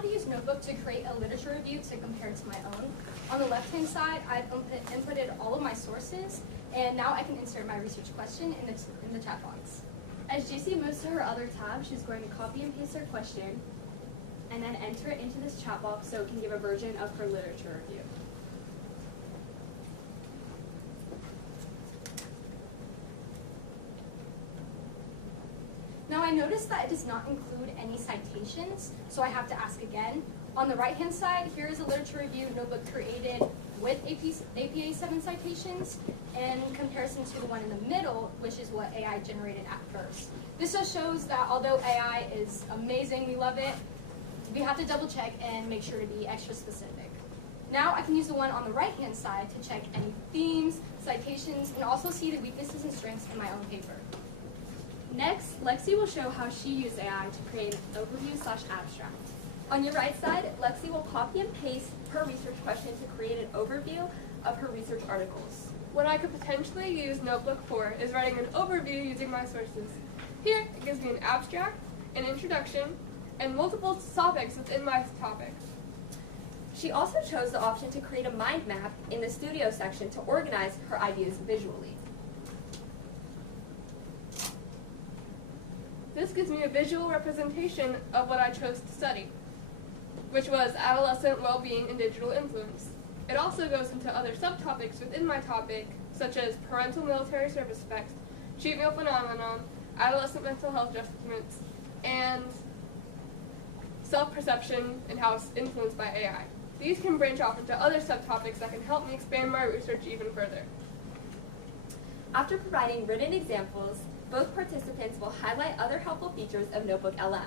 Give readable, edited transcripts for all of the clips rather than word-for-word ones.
able to use Notebook to create a literature review to compare to my own. On the left-hand side, I've inputted all of my sources, and now I can insert my research question in the chat box. As JC moves to her other tab, she's going to copy and paste her question, and then enter it into this chat box so it can give a version of her literature review. Now I noticed that it does not include any citations, so I have to ask again. On the right-hand side, here is a literature review Notebook created with APA 7 citations in comparison to the one in the middle, which is what AI generated at first. This just shows that although AI is amazing, we love it, we have to double check and make sure to be extra specific. Now I can use the one on the right-hand side to check any themes, citations, and also see the weaknesses and strengths in my own paper. Next, Lexi will show how she used AI to create an overview/abstract. On your right side, Lexi will copy and paste her research question to create an overview of her research articles. What I could potentially use Notebook for is writing an overview using my sources. Here, it gives me an abstract, an introduction, and multiple topics within my topic. She also chose the option to create a mind map in the studio section to organize her ideas visually. This gives me a visual representation of what I chose to study, which was adolescent well-being and digital influence. It also goes into other subtopics within my topic, such as parental military service effects, cheat meal phenomenon, adolescent mental health adjustments, and self-perception and how it's influenced by AI. These can branch off into other subtopics that can help me expand my research even further. After providing written examples, both participants will highlight other helpful features of Notebook LM.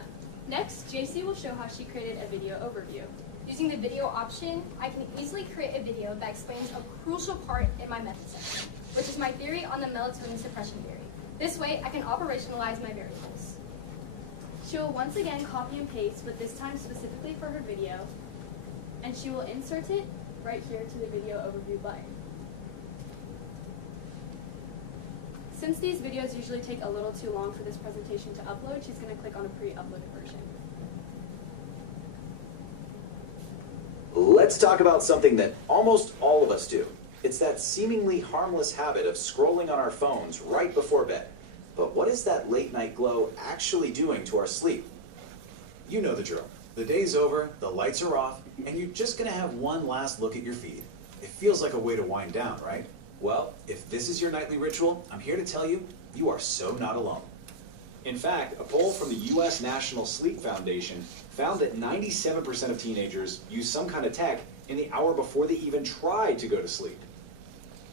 Next, JC will show how she created a video overview. Using the video option, I can easily create a video that explains a crucial part in my method section, which is my theory on the melatonin suppression theory. This way, I can operationalize my variables. She will once again copy and paste, but this time specifically for her video, and she will insert it right here to the video overview button. Since these videos usually take a little too long for this presentation to upload, she's going to click on a pre-uploaded version. Let's talk about something that almost all of us do. It's that seemingly harmless habit of scrolling on our phones right before bed. But what is that late night glow actually doing to our sleep? You know the drill. The day's over, the lights are off, and you're just gonna have one last look at your feed. It feels like a way to wind down, right? Well, if this is your nightly ritual, I'm here to tell you, you are so not alone. In fact, a poll from the U.S. National Sleep Foundation found that 97% of teenagers use some kind of tech in the hour before they even try to go to sleep.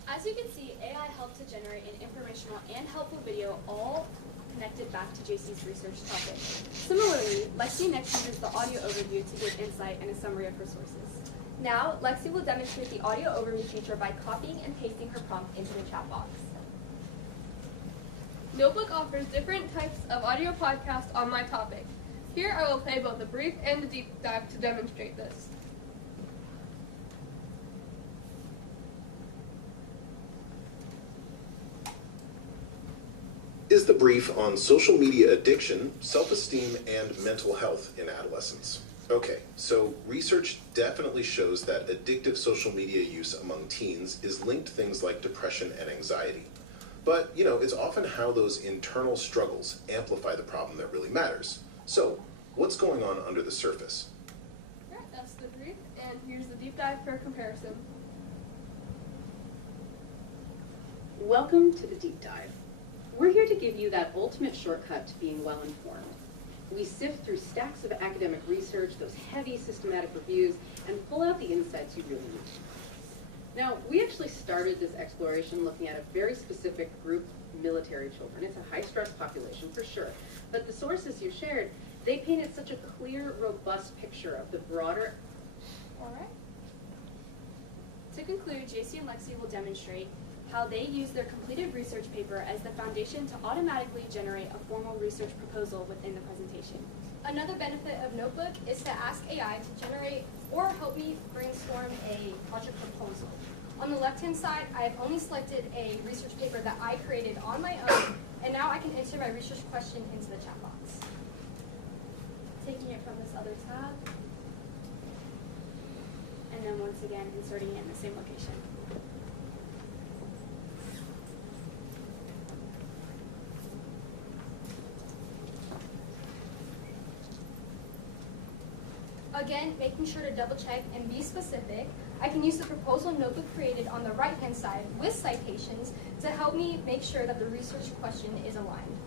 As you can see, AI helped to generate an informational and helpful video all connected back to JC's research topic. Similarly, Lexi next uses the audio overview to give insight and a summary of her sources. Now, Lexi will demonstrate the audio overview feature by copying and pasting her prompt into the chat box. Notebook offers different types of audio podcasts on my topic. Here I will play both a brief and a deep dive to demonstrate this. Is the brief on social media addiction, self-esteem, and mental health in adolescence. Okay, so research definitely shows that addictive social media use among teens is linked to things like depression and anxiety. But, it's often how those internal struggles amplify the problem that really matters. So, what's going on under the surface? Alright, that's the brief, and here's the deep dive for comparison. Welcome to the deep dive. We're here to give you that ultimate shortcut to being well informed. We sift through stacks of academic research, those heavy systematic reviews, and pull out the insights you really need. Now, we actually started this exploration looking at a very specific group, military children. It's a high-stress population for sure, but the sources you shared, they painted such a clear, robust picture of the broader. All right. To conclude, JC and Lexi will demonstrate how they use their completed research paper as the foundation to automatically generate a formal research proposal within the presentation. Another benefit of Notebook is to ask AI to generate or help me brainstorm a project proposal. On the left-hand side, I have only selected a research paper that I created on my own, and now I can enter my research question into the chat box. Taking it from this other tab, and then once again inserting it in the same location. Again, making sure to double check and be specific, I can use the proposal notebook created on the right-hand side with citations to help me make sure that the research question is aligned.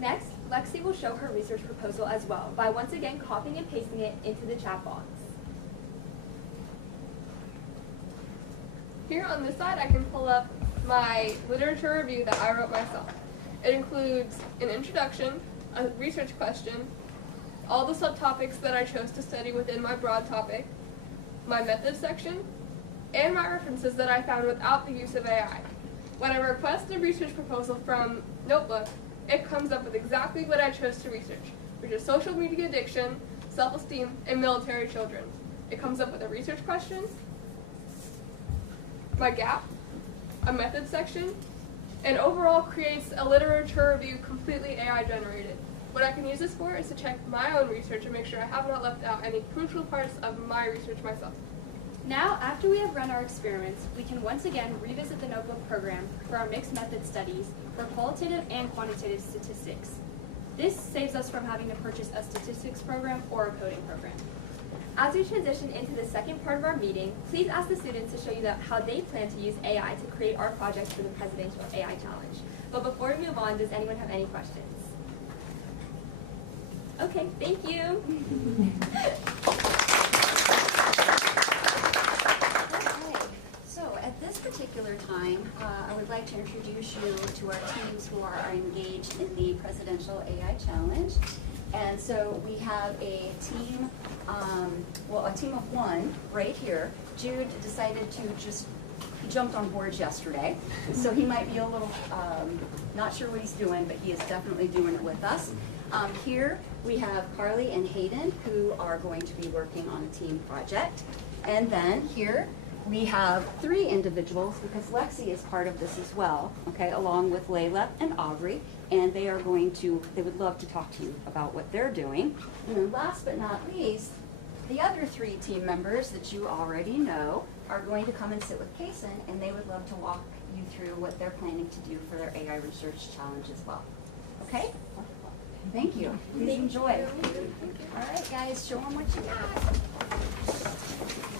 Next, Lexi will show her research proposal as well by once again copying and pasting it into the chat box. Here on this side, I can pull up my literature review that I wrote myself. It includes an introduction, a research question, all the subtopics that I chose to study within my broad topic, my methods section, and my references that I found without the use of AI. When I request a research proposal from Notebook, it comes up with exactly what I chose to research, which is social media addiction, self-esteem, and military children. It comes up with a research question, my gap, a methods section, and overall creates a literature review completely AI generated. What I can use this for is to check my own research and make sure I have not left out any crucial parts of my research myself. Now, after we have run our experiments, we can once again revisit the notebook program for our mixed method studies for qualitative and quantitative statistics. This saves us from having to purchase a statistics program or a coding program. As we transition into the second part of our meeting, please ask the students to show you how they plan to use AI to create our projects for the Presidential AI Challenge. But before we move on, does anyone have any questions? Okay, thank you. Okay, so at this particular time, I would like to introduce you to our teams who are engaged in the Presidential AI Challenge. And so we have a team, a team of one right here. Jude decided to he jumped on board yesterday, so he might be a little not sure what he's doing, but he is definitely doing it with us. Here we have Carly and Hayden, who are going to be working on a team project. And then here we have 3 individuals, because Lexi is part of this as well, okay, along with Layla and Aubrey, and they would love to talk to you about what they're doing. And then last but not least, the other 3 team members that you already know are going to come and sit with Kason, and they would love to walk you through what they're planning to do for their AI research challenge as well. Okay? Thank you. Please enjoy. All right, guys, show them what you got.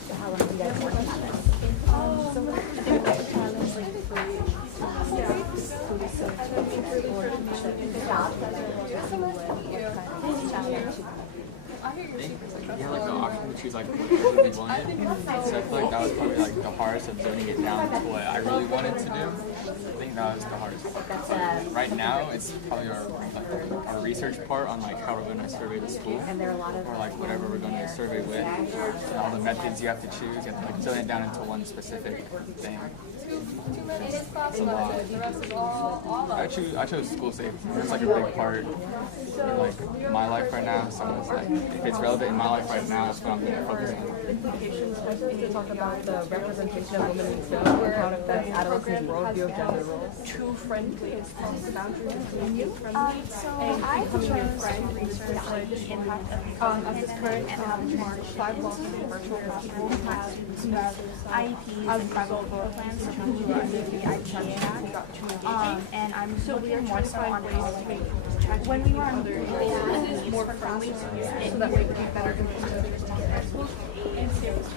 So how long have you guys working on this? So we're doing a challenge like Yeah, like the option to choose like what you really wanted. So I feel like that was probably like the hardest of zoning it down to what I really wanted to do. I think that was the hardest part. But right now, it's probably our research part on like how we're going to survey the school, or like whatever we're going to survey with, and all the methods you have to choose. You have to like zone it down into one specific thing. It's a lot. I chose school safety. It's like a big part in like my life right now. So it's like if it's relevant in my life right now, that's what I'm going to focus on. to talk about the representation of women in STEM and how it affects adolescents' worldview of gender roles. Too friendly is the boundaries between you friendly and becoming your friend research like the impact of this current 5 blocks in virtual classroom have IEPs and tribal programs such as the IPA Act. And I'm so we are more so on how when we were on AI more friendly so that we could be better implemented to get our schools and students to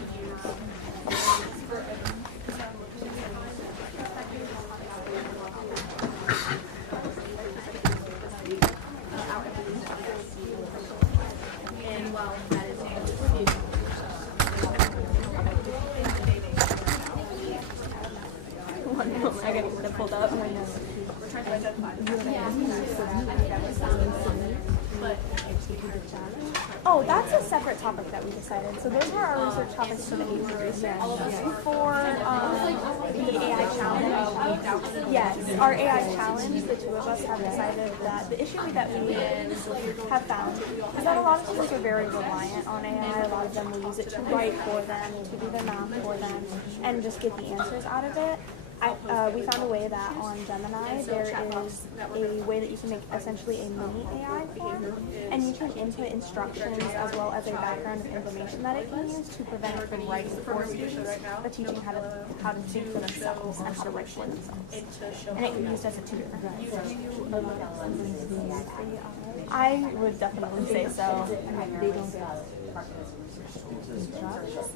I got it pulled up. Oh, that's a separate topic that we decided. So those were our research topics for the AP for the AI challenge. Yes, our AI challenge, the 2 of us have decided that the issue that we have found is that a lot of students are very reliant on AI. A lot of them will use it to write for them, to do their math for them, and just get the answers out of it. We found a way that on Gemini there is a way that you can make essentially a mini AI form, and you can input instructions as well as a background of information that it can use to prevent it from writing for students, but teaching how to think for themselves and how to write for themselves. And it can be used as a tutor. I would definitely say so.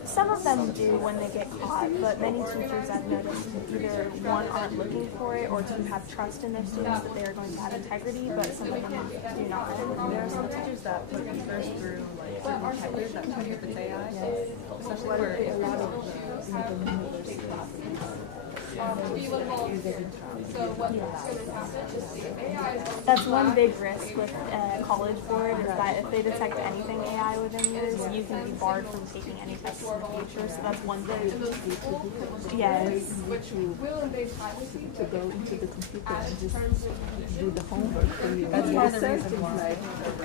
Some of them do when they get caught, but many teachers I've noticed either one aren't looking for it or two have trust in their students that they are going to have integrity, but some of them do not. There are some teachers that put teachers through like certain checklists that check if it's AI, especially where a lot of That's one big risk with College Board is that if they detect anything AI within yours, you can be barred from taking any tests in the future. So that's one thing. Yes. which will invade privacy to go into the computer and just do the homework for you. That's one of the reasons why.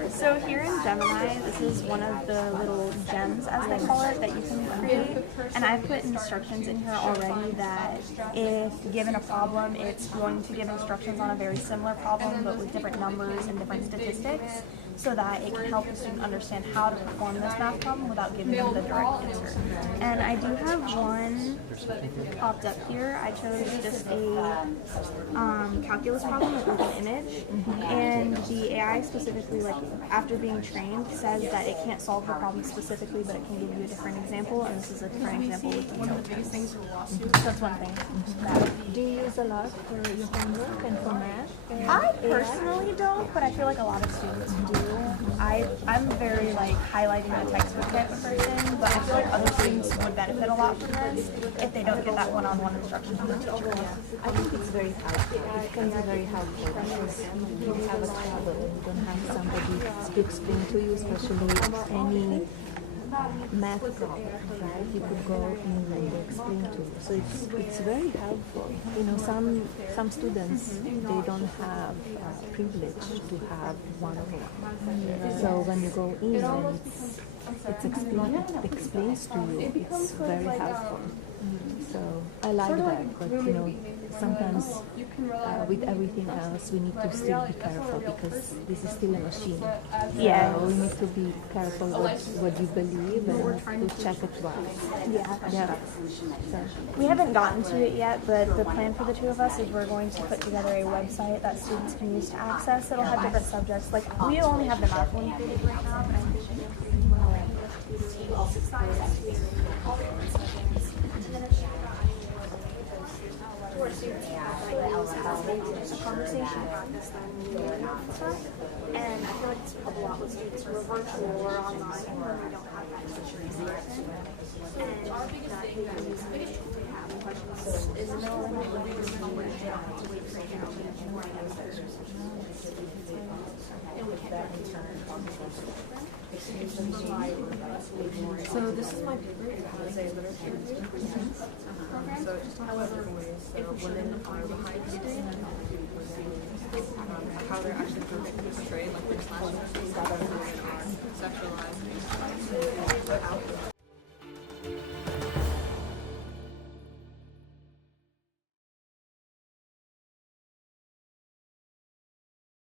So here in Gemini, this is one of the little gems, as they call it, that you can create. And I've put instructions in here already that if given a problem, it's going to give instructions on a very similar problem, but with different numbers and different statistics, so that it can help the student understand how to perform this math problem without giving them the direct answer. And I do have one popped up here. I chose just a calculus problem with an image, and the AI specifically, like after being trained, says that it can't solve the problem specifically, but it can give you a different example, and this is a different example with details. That's one thing. Do you use a lot for your homework and for math? I personally don't, but I feel like a lot of students do. I'm very like highlighting the textbook type of person, but I feel like other students would benefit a lot from this if they don't get that one-on-one instruction from the teacher. I think it's very helpful. It can be very helpful because you have a trouble and you don't have somebody to explain to you, especially any math problem, right? You could go in and explain to you. So it's very helpful. You know, some students, they don't have privilege to have one-on-one. So when you go in and it explains to you, it's very helpful. So I like that, but you know, sometimes with everything else, we need to still be careful because this is still a machine. Yeah. We need to be careful what you believe and to check it twice. Yeah. So, We haven't gotten to it yet, but the plan for the two of us is we're going to put together a website that students can use to access. It'll have different subjects. Like, we only have the math one included right now, but I think a conversation practice and I feel like it's helped a lot with students who are virtual or online where we don't have that situation. And our biggest thing that is so this is my paper. It has a literature review program. So it just talks about different ways women are behind reading and how they're actually portrayed, like their slashes, that women are sexualized.